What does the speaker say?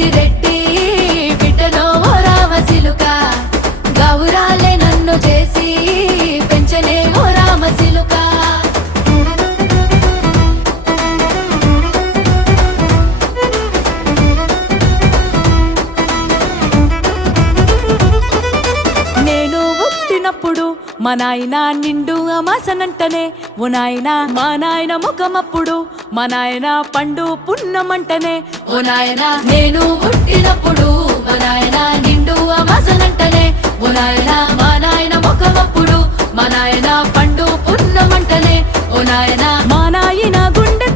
పెద్దిరెడ్డి బిడ్డలో ఓ రామసిలుక గౌరాలే నన్ను చేసి పెంచనే ఓ రామసిలుక నేను పుట్టినప్పుడు మా నాయన నిండు అమాసనంటనే ఓ నాయన మా నాయన ముఖమప్పుడు మా నాయన పండు పున్నమంటనే ఓ నాయన నేను పుట్టినప్పుడు మా నాయన నిండు అమాసనంటనే ఓ నాయన మా నాయన ముఖమప్పుడు మా నాయన పండు పున్నమంటనే ఓ నాయన మా నాయన గుండె